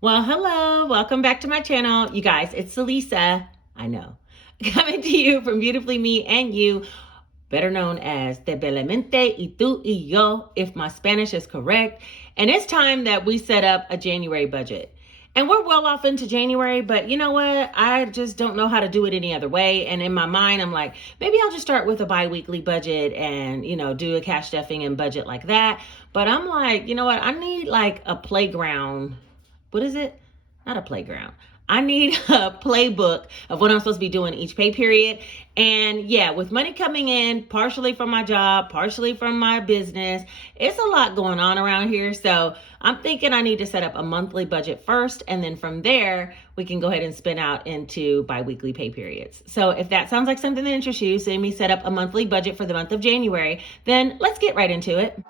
Well, hello, welcome back to my channel. You guys, it's Celisa, I know, coming to you from Beautifully Me and You, better known as Beautifullymeandyou y tú y yo, if my Spanish is correct. And it's time that we set up a January budget. And we're well off into January, but you know what? I just don't know how to do it any other way. And in my mind, I'm like, maybe I'll just start with a bi-weekly budget and, do a cash stuffing and budget like that. But I'm like, you know what? I need like a playground. What is it? Not a playground. I need a playbook of what I'm supposed to be doing each pay period. And yeah, with money coming in, partially from my job, partially from my business, it's a lot going on around here. So I'm thinking I need to set up a monthly budget first. And then from there, we can go ahead and spin out into bi-weekly pay periods. So if that sounds like something that interests you, seeing me set up a monthly budget for the month of January, then let's get right into it.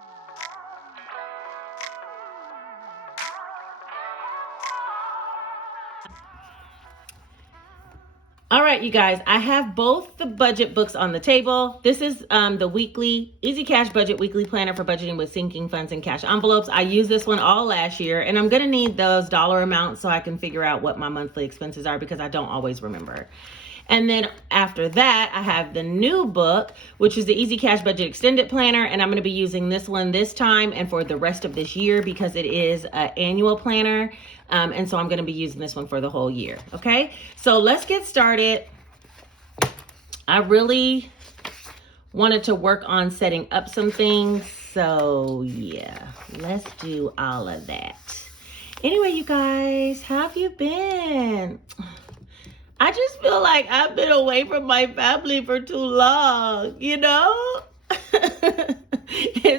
All right, you guys, I have both the budget books on the table. This is the weekly Easy Cash Budget Weekly Planner for budgeting with sinking funds and cash envelopes. I used this one all last year, and I'm going to need those dollar amounts so I can figure out what my monthly expenses are because I don't always remember. And then after that, I have the new book, which is the Easy Cash Budget Extended Planner. And I'm going to be using this one this time and for the rest of this year because it is an annual planner. And so I'm going to be using this one for the whole year. Okay, so let's get started. I really wanted to work on setting up some things. So yeah, let's do all of that. Anyway, you guys, how have you been? I just feel like I've been away from my family for too long, It's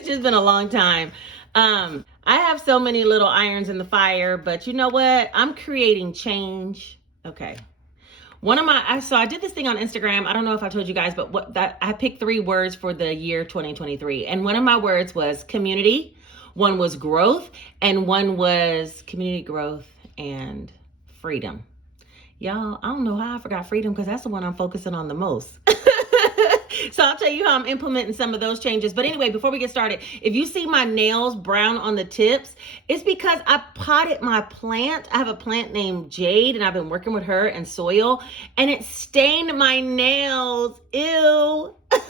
just been a long time. I have so many little irons in the fire, but you know what? I'm creating change. Okay. So I did this thing on Instagram. I don't know if I told you guys, but I picked 3 words for the year 2023. And one of my words was community, one was growth, and one was community growth and freedom. Y'all, I don't know how I forgot freedom because that's the one I'm focusing on the most. So I'll tell you how I'm implementing some of those changes. But anyway, before we get started, if you see my nails brown on the tips, it's because I potted my plant. I have a plant named Jade, and I've been working with her and soil, and it stained my nails. Ew. And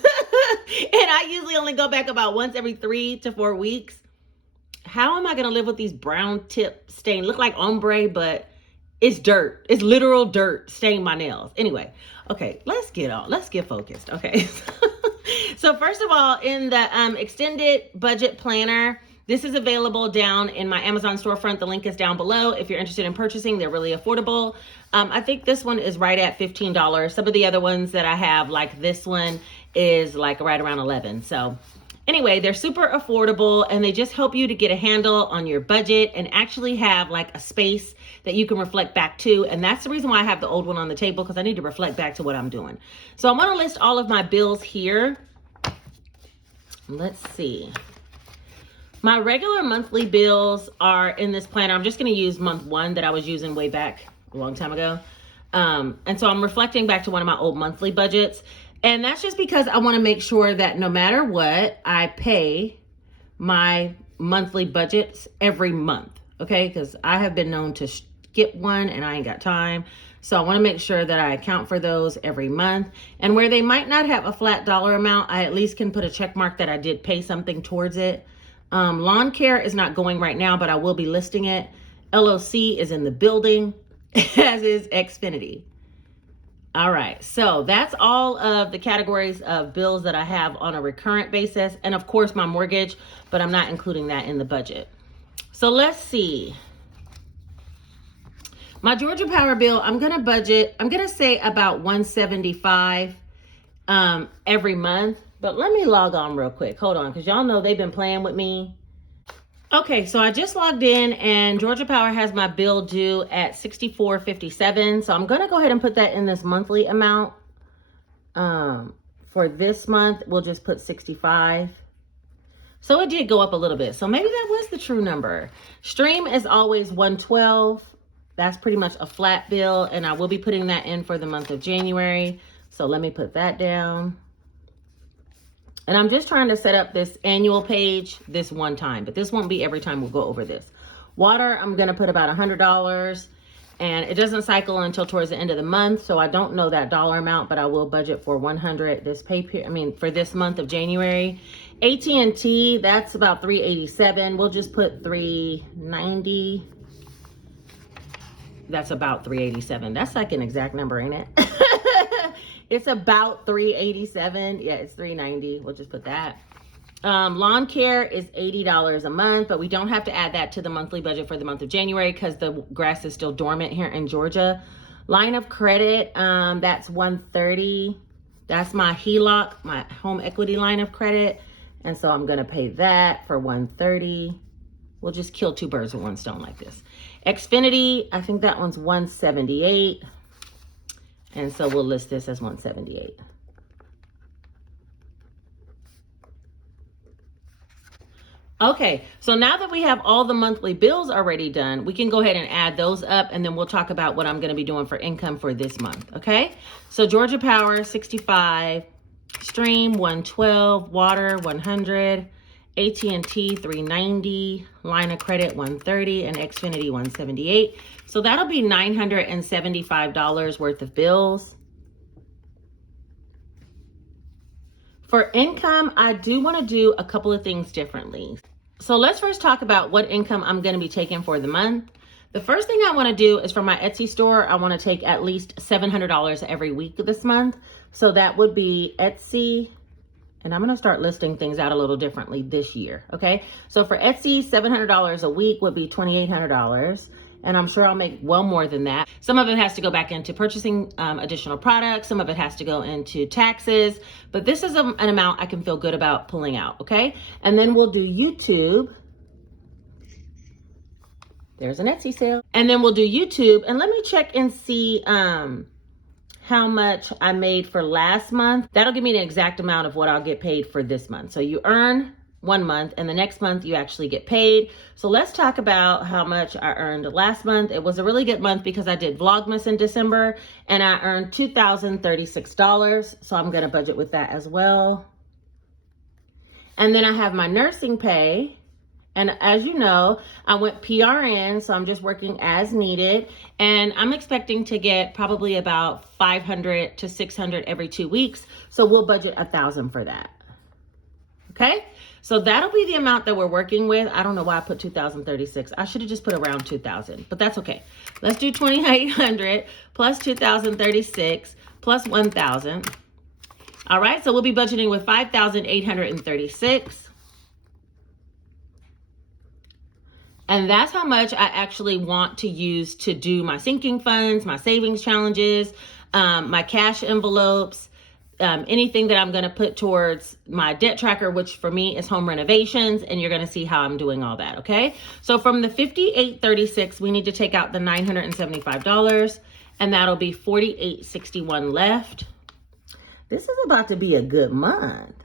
I usually only go back about once every 3 to 4 weeks. How am I going to live with these brown tip stains? Look like ombre, but it's dirt. It's literal dirt staining my nails. Anyway, okay, let's get focused. Okay. So first of all, in the extended budget planner, this is available down in my Amazon storefront. The link is down below. If you're interested in purchasing, they're really affordable. I think this one is right at $15. Some of the other ones that I have, like this one, is like right around $11. So anyway, they're super affordable and they just help you to get a handle on your budget and actually have like a space that you can reflect back to. And that's the reason why I have the old one on the table, because I need to reflect back to what I'm doing. So I want to list all of my bills here. Let's see. My regular monthly bills are in this planner. I'm just going to use month 1 that I was using way back a long time ago. And so I'm reflecting back to one of my old monthly budgets. And that's just because I want to make sure that no matter what, I pay my monthly budgets every month. Okay, because I have been known to skip one and I ain't got time. So I want to make sure that I account for those every month. And where they might not have a flat dollar amount, I at least can put a check mark that I did pay something towards it. Lawn care is not going right now, but I will be listing it. LOC is in the building, as is Xfinity. All right, so that's all of the categories of bills that I have on a recurrent basis. And of course my mortgage, but I'm not including that in the budget. So let's see. My Georgia Power bill, I'm going to say about $175 every month. But let me log on real quick. Hold on, because y'all know they've been playing with me. Okay, so I just logged in and Georgia Power has my bill due at $64.57. So I'm going to go ahead and put that in this monthly amount. For this month, we'll just put $65. So it did go up a little bit. So maybe that was the true number. Stream is always $112. That's pretty much a flat bill. And I will be putting that in for the month of January. So let me put that down. And I'm just trying to set up this annual page this one time, but this won't be every time we'll go over this. Water, I'm gonna put about $100, and it doesn't cycle until towards the end of the month, so I don't know that dollar amount, but I will budget for 100 this for this month of January. AT&T, that's about $387. We'll just put $390. That's about $387. That's like an exact number, ain't it? It's about $387. Yeah, it's $390. We'll just put that. Lawn care is $80 a month, but we don't have to add that to the monthly budget for the month of January because the grass is still dormant here in Georgia. Line of credit, that's $130. That's my HELOC, my home equity line of credit. And so I'm gonna pay that for $130. We'll just kill two birds with one stone like this. Xfinity, I think that one's $178. And so we'll list this as $178. Okay, so now that we have all the monthly bills already done, we can go ahead and add those up, and then we'll talk about what I'm gonna be doing for income for this month, okay? So Georgia Power, 65, Stream, 112, Water, 100, AT&T, 390, Line of Credit, 130, and Xfinity, 178. So that'll be $975 worth of bills. For income, I do want to do a couple of things differently. So let's first talk about what income I'm going to be taking for the month. The first thing I want to do is for my Etsy store, I want to take at least $700 every week this month. So that would be Etsy, and I'm going to start listing things out a little differently this year, okay? So for Etsy, $700 a week would be $2,800. And I'm sure I'll make well more than that. Some of it has to go back into purchasing additional products. Some of it has to go into taxes. But this is an amount I can feel good about pulling out, okay? And then we'll do YouTube. There's an Etsy sale. And then we'll do YouTube. And let me check and see how much I made for last month. That'll give me the exact amount of what I'll get paid for this month. So you earn 1 month, and the next month you actually get paid. So let's talk about how much I earned last month. It was a really good month because I did Vlogmas in December, and I earned $2,036. So I'm gonna budget with that as well. And then I have my nursing pay. And as you know, I went PRN, so I'm just working as needed. And I'm expecting to get probably about 500 to 600 every 2 weeks. So we'll budget 1,000 for that. Okay? So that'll be the amount that we're working with. I don't know why I put 2,036. I should have just put around 2,000, but that's okay. Let's do 2,800 plus 2,036 plus 1,000. All right, so we'll be budgeting with 5,836. And that's how much I actually want to use to do my sinking funds, my savings challenges, my cash envelopes, anything that I'm going to put towards my debt tracker, which for me is home renovations, and you're going to see how I'm doing all that, okay? So from the $5,836, we need to take out the $975, and that'll be $4,861 left. This is about to be a good month.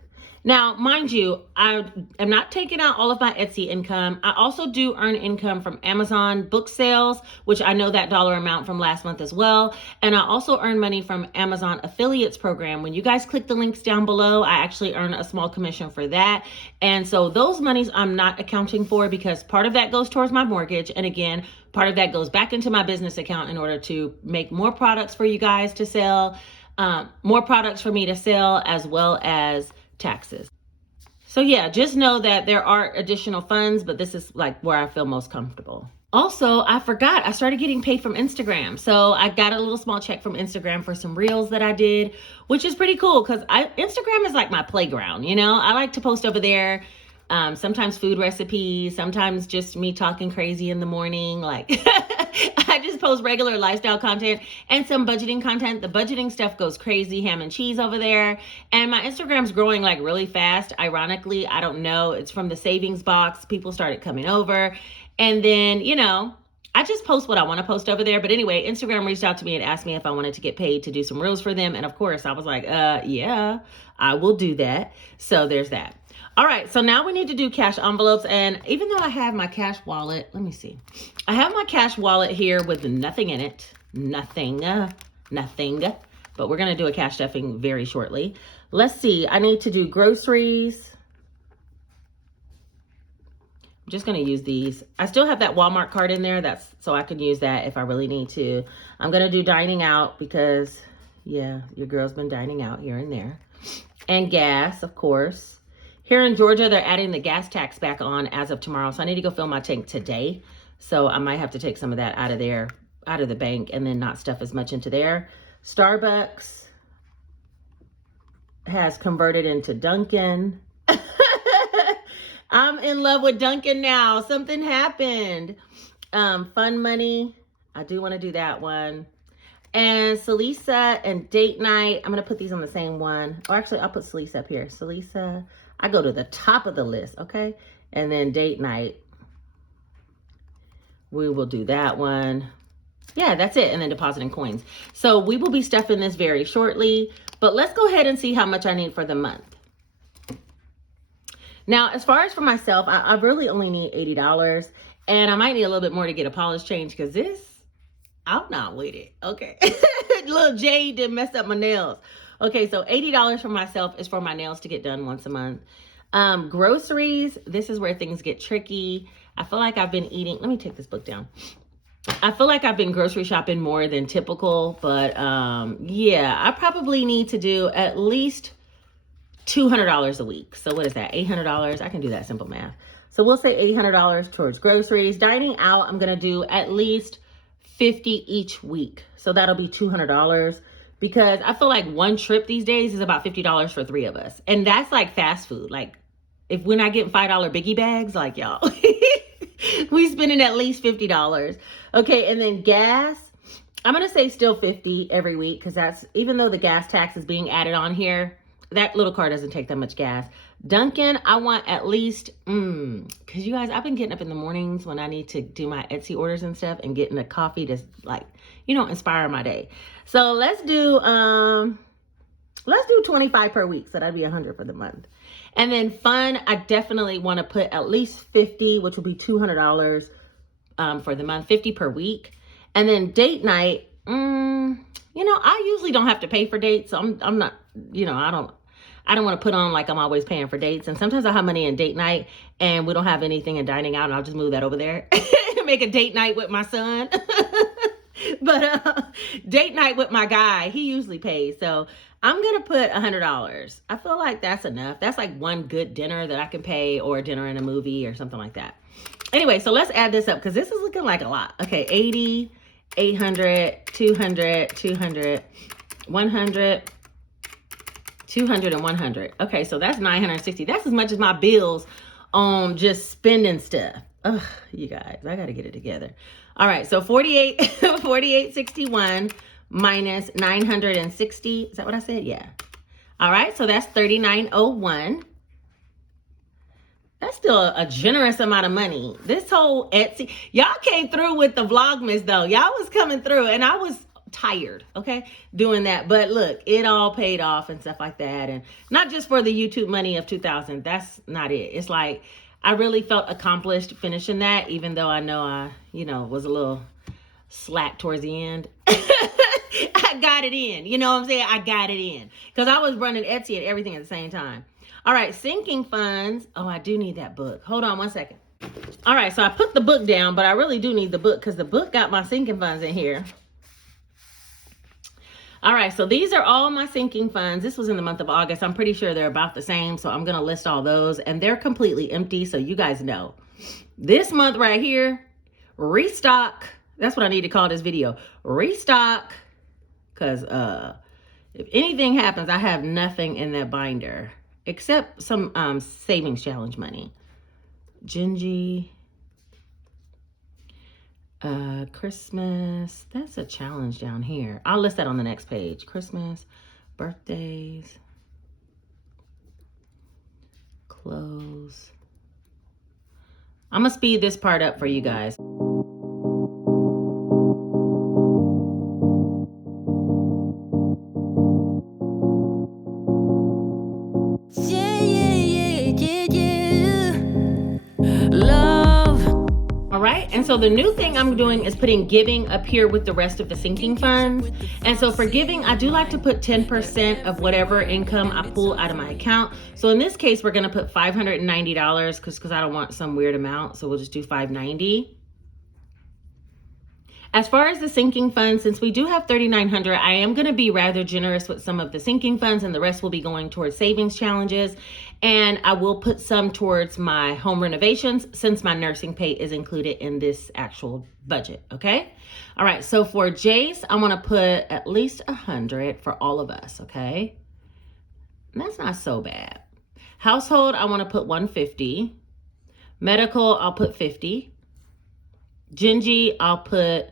Now, mind you, I am not taking out all of my Etsy income. I also do earn income from Amazon book sales, which I know that dollar amount from last month as well. And I also earn money from Amazon affiliates program. When you guys click the links down below, I actually earn a small commission for that. And so those monies I'm not accounting for because part of that goes towards my mortgage. And again, part of that goes back into my business account in order to make more products for you guys to sell, more products for me to sell, as well as taxes. So yeah, just know that there are additional funds, but this is like where I feel most comfortable. Also, I forgot, I started getting paid from Instagram. So I got a little small check from Instagram for some reels that I did, which is pretty cool because Instagram is like my playground, you know? I like to post over there, sometimes food recipes, sometimes just me talking crazy in the morning. Like I just post regular lifestyle content and some budgeting content. The budgeting stuff goes crazy, ham and cheese over there. And my Instagram's growing like really fast. Ironically, I don't know. It's from the savings box. People started coming over. And then, you know, I just post what I want to post over there. But anyway, Instagram reached out to me and asked me if I wanted to get paid to do some reels for them. And of course, I was like, yeah, I will do that. So there's that. All right, so now we need to do cash envelopes. And even though I have my cash wallet, let me see. I have my cash wallet here with nothing in it. Nothing. But we're going to do a cash stuffing very shortly. Let's see. I need to do groceries, I'm just going to use these. I still have that Walmart card in there. That's so I can use that if I really need to. I'm going to do dining out because, yeah, your girl's been dining out here and there. And gas, of course. Here in Georgia, they're adding the gas tax back on as of tomorrow. So I need to go fill my tank today. So I might have to take some of that out of there, out of the bank, and then not stuff as much into there. Starbucks has converted into Dunkin'. I'm in love with Dunkin' now. Something happened. Fun money. I do want to do that one. And Salisa and date night. I'm going to put these on the same one. Or actually, I'll put Salisa up here. Salisa, I go to the top of the list, okay? And then date night. We will do that one. Yeah, that's it. And then depositing coins. So we will be stuffing this very shortly. But let's go ahead and see how much I need for the month. Now, as far as for myself, I really only need $80. And I might need a little bit more to get a polish change because this, I'm not with it. Okay. Little Jade did mess up my nails. Okay, so $80 for myself is for my nails to get done once a month. Groceries, this is where things get tricky. I feel like I've been eating, let me take this book down. I feel like I've been grocery shopping more than typical, but yeah, I probably need to do at least $200 a week. So what is that? $800. I can do that simple math. So we'll say $800 towards groceries. Dining out, I'm going to do at least $50 each week. So that'll be $200 because I feel like one trip these days is about $50 for 3 of us. And that's like fast food. Like if we're not getting $5 biggie bags, like y'all, we spending at least $50. Okay. And then gas, I'm going to say still $50 every week. Cause that's, even though the gas tax is being added on here, that little car doesn't take that much gas. Dunkin', I want at least, because you guys, I've been getting up in the mornings when I need to do my Etsy orders and stuff and getting a coffee to like, you know, inspire my day. So let's do 25 per week. So that'd be 100 for the month. And then fun, I definitely want to put at least 50, which will be $200 for the month, 50 per week. And then date night, you know, I usually don't have to pay for dates. So I'm not, you know, I don't want to put on like I'm always paying for dates. And sometimes I have money in date night and we don't have anything in dining out and I'll just move that over there and make a date night with my son. But date night with my guy, he usually pays. So I'm going to put $100. I feel like that's enough. That's like one good dinner that I can pay or a dinner and a movie or something like that. Anyway, so let's add this up because this is looking like a lot. Okay, 80, 800, 200, 200, 100, 200 and 100. Okay, so that's 960. That's as much as my bills on just spending stuff. Ugh, you guys, I got to get it together. All right, so 4861 minus 960. Is that what I said? Yeah. All right, so that's 3901. That's still a generous amount of money. This whole Etsy, y'all came through with the Vlogmas though. Y'all was coming through and I was tired, okay, doing that. But look, it all paid off and stuff like that. And not just for the YouTube money of 2000. That's not it. It's like, I really felt accomplished finishing that, even though I know I, you know, was a little slack towards the end. I got it in, you know what I'm saying? I got it in because I was running Etsy and everything at the same time. All right, sinking funds. Oh, I do need that book. Hold on one second. All right, so I put the book down, but I really do need the book because the book got my sinking funds in here. All right, so these are all my sinking funds. This was in the month of August. I'm pretty sure they're about the same, so I'm going to list all those, and they're completely empty, so you guys know. This month right here, restock. That's what I need to call this video. Restock, because if anything happens, I have nothing in that binder except some savings challenge money. Gingy. Christmas, that's a challenge down here. I'll list that on the next page. Christmas, birthdays, clothes. I'm gonna speed this part up for you guys. And so the new thing I'm doing is putting giving up here with the rest of the sinking funds. And so for giving, I do like to put 10% of whatever income I pull out of my account. So in this case, we're going to put $590 because I don't want some weird amount. So we'll just do $590. As far as the sinking funds, since we do have $3,900, I am going to be rather generous with some of the sinking funds, and the rest will be going towards savings challenges. And I will put some towards my home renovations since my nursing pay is included in this actual budget. Okay. All right. So for Jace, I want to put at least 100 for all of us. Okay. And that's not so bad. Household, I want to put 150. Medical, I'll put 50. Gingy, I'll put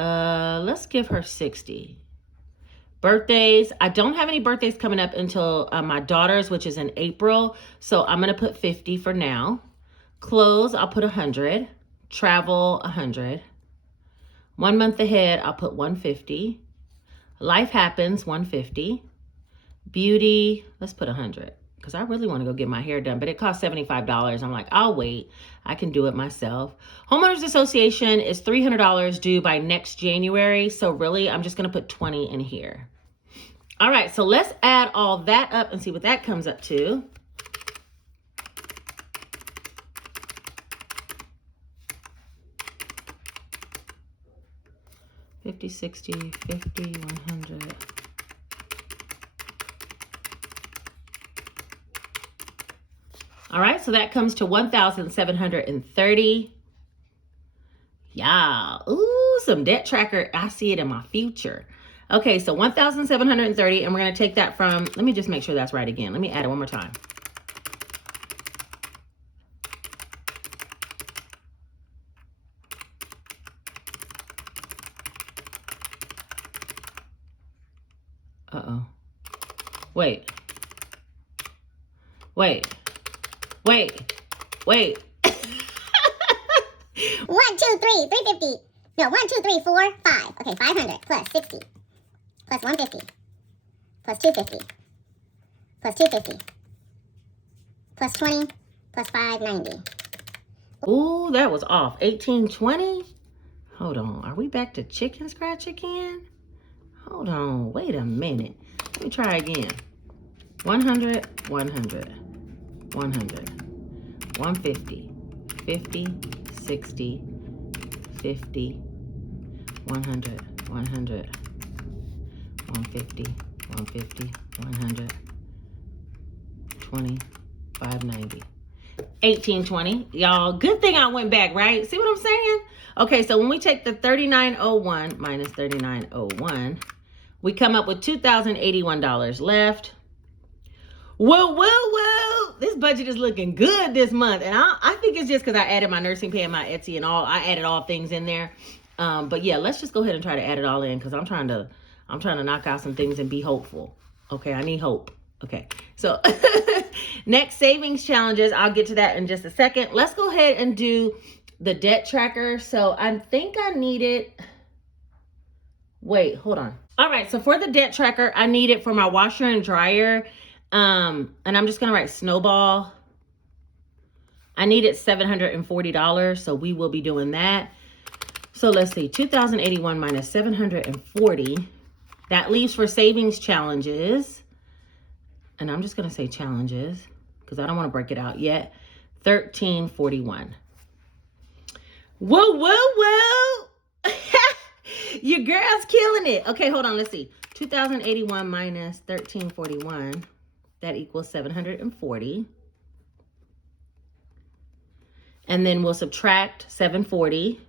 let's give her 60. Birthdays, I don't have any birthdays coming up until my daughter's, which is in April. So I'm going to put 50 for now. Clothes, I'll put 100. Travel, 100. 1 month ahead, I'll put 150. Life happens, 150. Beauty, let's put 100. Because I really want to go get my hair done, but it costs $75. I'm like, I'll wait. I can do it myself. Homeowners Association is $300 due by next January. So really, I'm just going to put 20 in here. All right, so let's add all that up and see what that comes up to. $50, $60, $50, $100. All right, so that comes to $1,730. Yeah, ooh, some debt tracker. I see it in my future. Okay, so $1,730, and we're gonna take that from, let me just make sure that's right again. Let me add it one more time. Uh-oh. Wait. 1, 2, 3, 350. No, 1, 2, 3, 4, 5. Okay, 500 plus 60 plus 150 plus 250 plus 250 plus 20 plus 590. Ooh, that was off. 1820. Hold on. Are we back to chicken scratch again? Hold on. Wait a minute. Let me try again. 100, 100, 100, 150, 50, 60, 50, 100, 100, 150, 150, 100, 20, 590. 1820. Y'all, good thing I went back, right? See what I'm saying? Okay, so when we take the 3901 minus 3901, we come up with $2,081 left. Whoa. This budget is looking good this month. And I think it's just because I added my nursing pay and my Etsy and all. I added all things in there. But yeah, let's just go ahead and try to add it all in because I'm trying to knock out some things and be hopeful. Okay, I need hope. Okay, so next savings challenges. I'll get to that in just a second. Let's go ahead and do the debt tracker. So I think I need it. Wait, hold on. All right, so for the debt tracker, I need it for my washer and dryer. And I'm just going to write Snowball. I need it $740. So we will be doing that. So let's see, 2,081 minus 740. That leaves for savings challenges. And I'm just going to say challenges because I don't want to break it out yet. 1,341. Whoa. Your girl's killing it. Okay, hold on. Let's see. 2,081 minus 1,341. That equals 740. And then we'll subtract 740.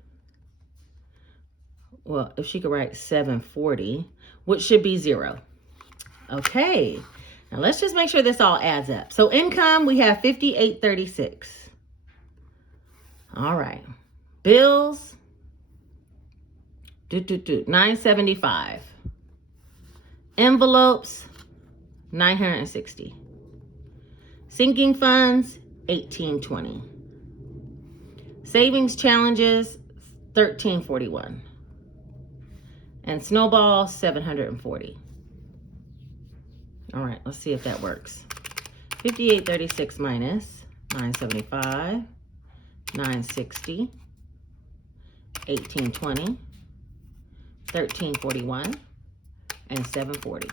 Well, if she could write 740, which should be 0. Okay. Now let's just make sure this all adds up. So income, we have 5,836. All right. Bills, 975. Envelopes, 960. Sinking funds, 1820. Savings challenges, 1341. And Snowball, 740. All right, let's see if that works. 5836 minus 975, 960. $18.20, $13.41, and $7.40.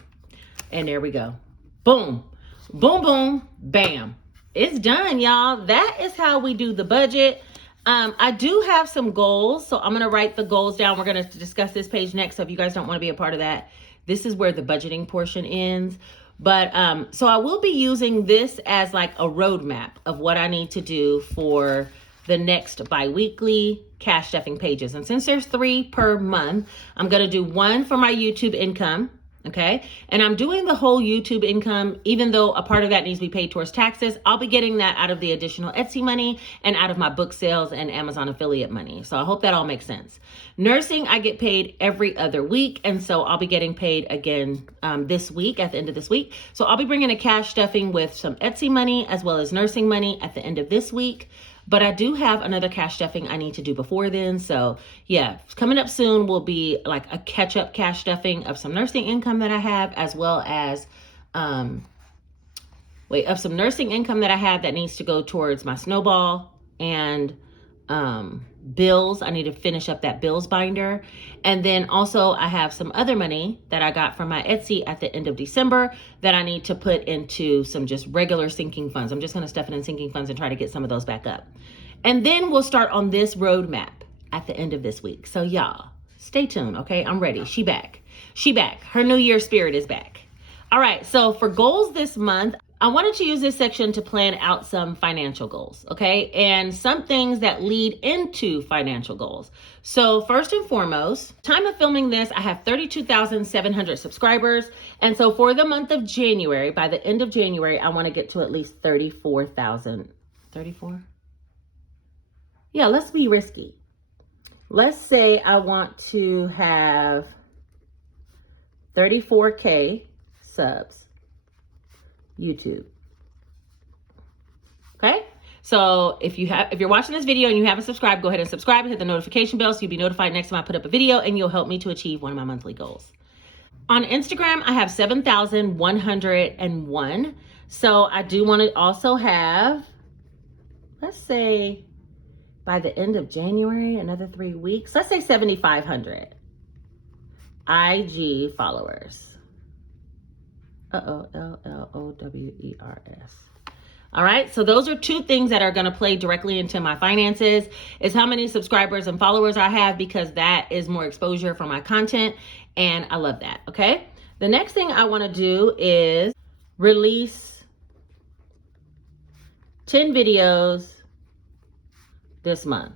And there we go. Boom, boom, boom, bam. It's done, y'all. That is how we do the budget. I do have some goals, so I'm going to write the goals down. We're going to discuss this page next, so if you guys don't want to be a part of that, this is where the budgeting portion ends. But so I will be using this as like a roadmap of what I need to do for the next bi-weekly cash stuffing pages. And since there's 3 per month, I'm going to do 1 for my YouTube income. Okay. And I'm doing the whole YouTube income, even though a part of that needs to be paid towards taxes. I'll be getting that out of the additional Etsy money and out of my book sales and Amazon affiliate money. So I hope that all makes sense. Nursing, I get paid every other week. And so I'll be getting paid again this week, at the end of this week. So I'll be bringing a cash stuffing with some Etsy money as well as nursing money at the end of this week. But I do have another cash stuffing I need to do before then. So yeah, coming up soon will be like a catch-up cash stuffing of some nursing income that I have, as well as of some nursing income that I have that needs to go towards my snowball and bills. I need to finish up that bills binder. And then also I have some other money that I got from my Etsy at the end of December that I need to put into some just regular sinking funds. I'm just going to stuff it in sinking funds and try to get some of those back up. And then we'll start on this roadmap at the end of this week. So y'all stay tuned. Okay. I'm ready. She back. Her New Year spirit is back. All right. So for goals this month, I wanted to use this section to plan out some financial goals, okay? And some things that lead into financial goals. So first and foremost, time of filming this, I have 32,700 subscribers. And so for the month of January, by the end of January, I want to get to at least 34,000. 34? Yeah, let's be risky. Let's say I want to have 34K subs. YouTube. Okay. So if you're watching this video and you haven't subscribed, go ahead and subscribe and hit the notification bell so you'll be notified next time I put up a video, and you'll help me to achieve one of my monthly goals. On Instagram, I have 7,101. So I do want to also have, let's say by the end of January, another 3 weeks, let's say 7,500 IG followers. Lowers. All right. So those are 2 things that are going to play directly into my finances, is how many subscribers and followers I have, because that is more exposure for my content. And I love that. Okay. The next thing I want to do is release 10 videos this month.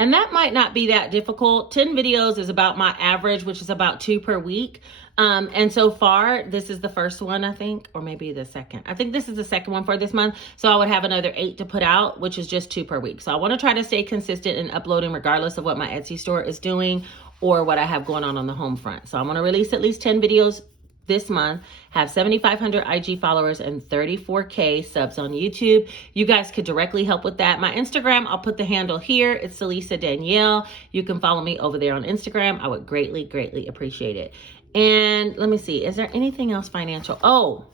And that might not be that difficult. 10 videos is about my average, which is about 2 per week. And so far, this is the first one, I think, or maybe the second. I think this is the second one for this month. So I would have another 8 to put out, which is just 2 per week. So I want to try to stay consistent in uploading regardless of what my Etsy store is doing or what I have going on the home front. So I'm going to release at least 10 videos this month, have 7,500 IG followers and 34K subs on YouTube. You guys could directly help with that. My Instagram, I'll put the handle here. It's Celisa Danielle. You can follow me over there on Instagram. I would greatly, greatly appreciate it. And let me see, is there anything else financial? Oh,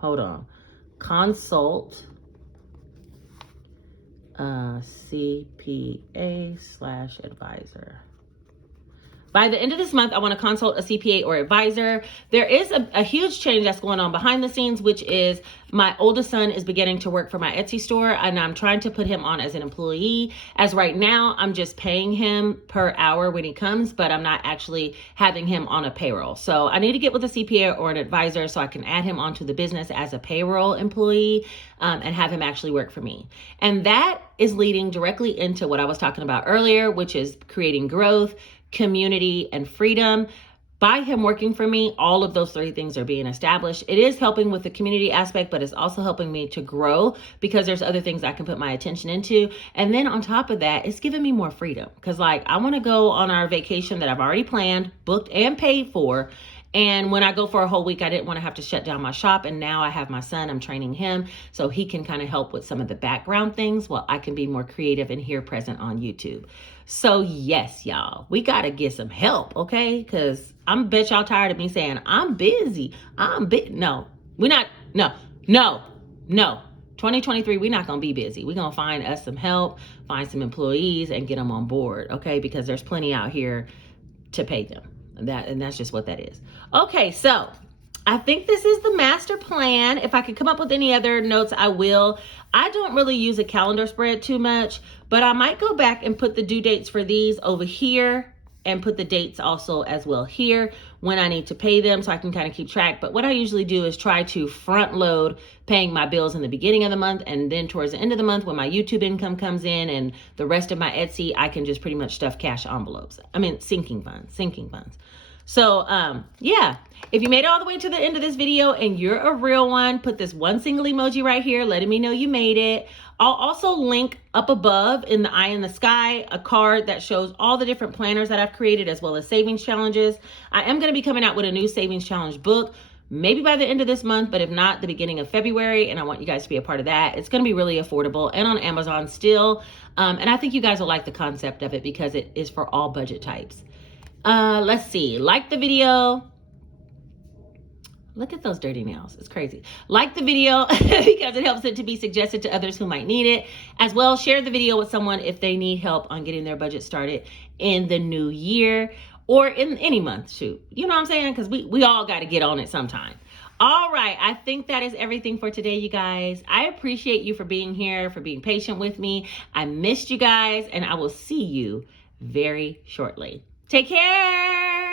hold on. Consult CPA/advisor. By the end of this month, I want to consult a CPA or advisor. There is a huge change that's going on behind the scenes, which is my oldest son is beginning to work for my Etsy store, and I'm trying to put him on as an employee. As right now, I'm just paying him per hour when he comes, but I'm not actually having him on a payroll. So I need to get with a CPA or an advisor so I can add him onto the business as a payroll employee and have him actually work for me. And that is leading directly into what I was talking about earlier, which is creating growth, community, and freedom. By him working for me, all of those 3 things are being established. It is helping with the community aspect, but it's also helping me to grow because there's other things I can put my attention into. And then on top of that, it's giving me more freedom because like I want to go on our vacation that I've already planned, booked, and paid for. And when I go for a whole week, I didn't want to have to shut down my shop. And now I have my son, I'm training him so he can kind of help with some of the background things while I can be more creative and here present on YouTube. So yes, y'all, we got to get some help, okay? Because I'm bet y'all tired of me saying, I'm busy. No, we're not. No. 2023, we're not going to be busy. We're going to find us some help, find some employees, and get them on board, okay? Because there's plenty out here to pay them. And that's just what that is. Okay, so I think this is the master plan. If I could come up with any other notes, I will. I don't really use a calendar spread too much, but I might go back and put the due dates for these over here and put the dates also as well here when I need to pay them, so I can kind of keep track. But what I usually do is try to front load paying my bills in the beginning of the month, and then towards the end of the month when my YouTube income comes in and the rest of my Etsy, I can just pretty much stuff cash envelopes. I mean, sinking funds. So yeah, if you made it all the way to the end of this video and you're a real one, put this one single emoji right here letting me know you made it. I'll also link up above in the eye in the sky a card that shows all the different planners that I've created, as well as savings challenges. I am going to be coming out with a new savings challenge book, maybe by the end of this month, but if not, the beginning of February, and I want you guys to be a part of that. It's going to be really affordable and on Amazon still, and I think you guys will like the concept of it because it is for all budget types. Let's see, like the video. Look at those dirty nails. It's crazy. Like the video because it helps it to be suggested to others who might need it. As well, share the video with someone if they need help on getting their budget started in the new year or in any month, shoot. You know what I'm saying? Because we all got to get on it sometime. All right. I think that is everything for today, you guys. I appreciate you for being here, for being patient with me. I missed you guys, and I will see you very shortly. Take care.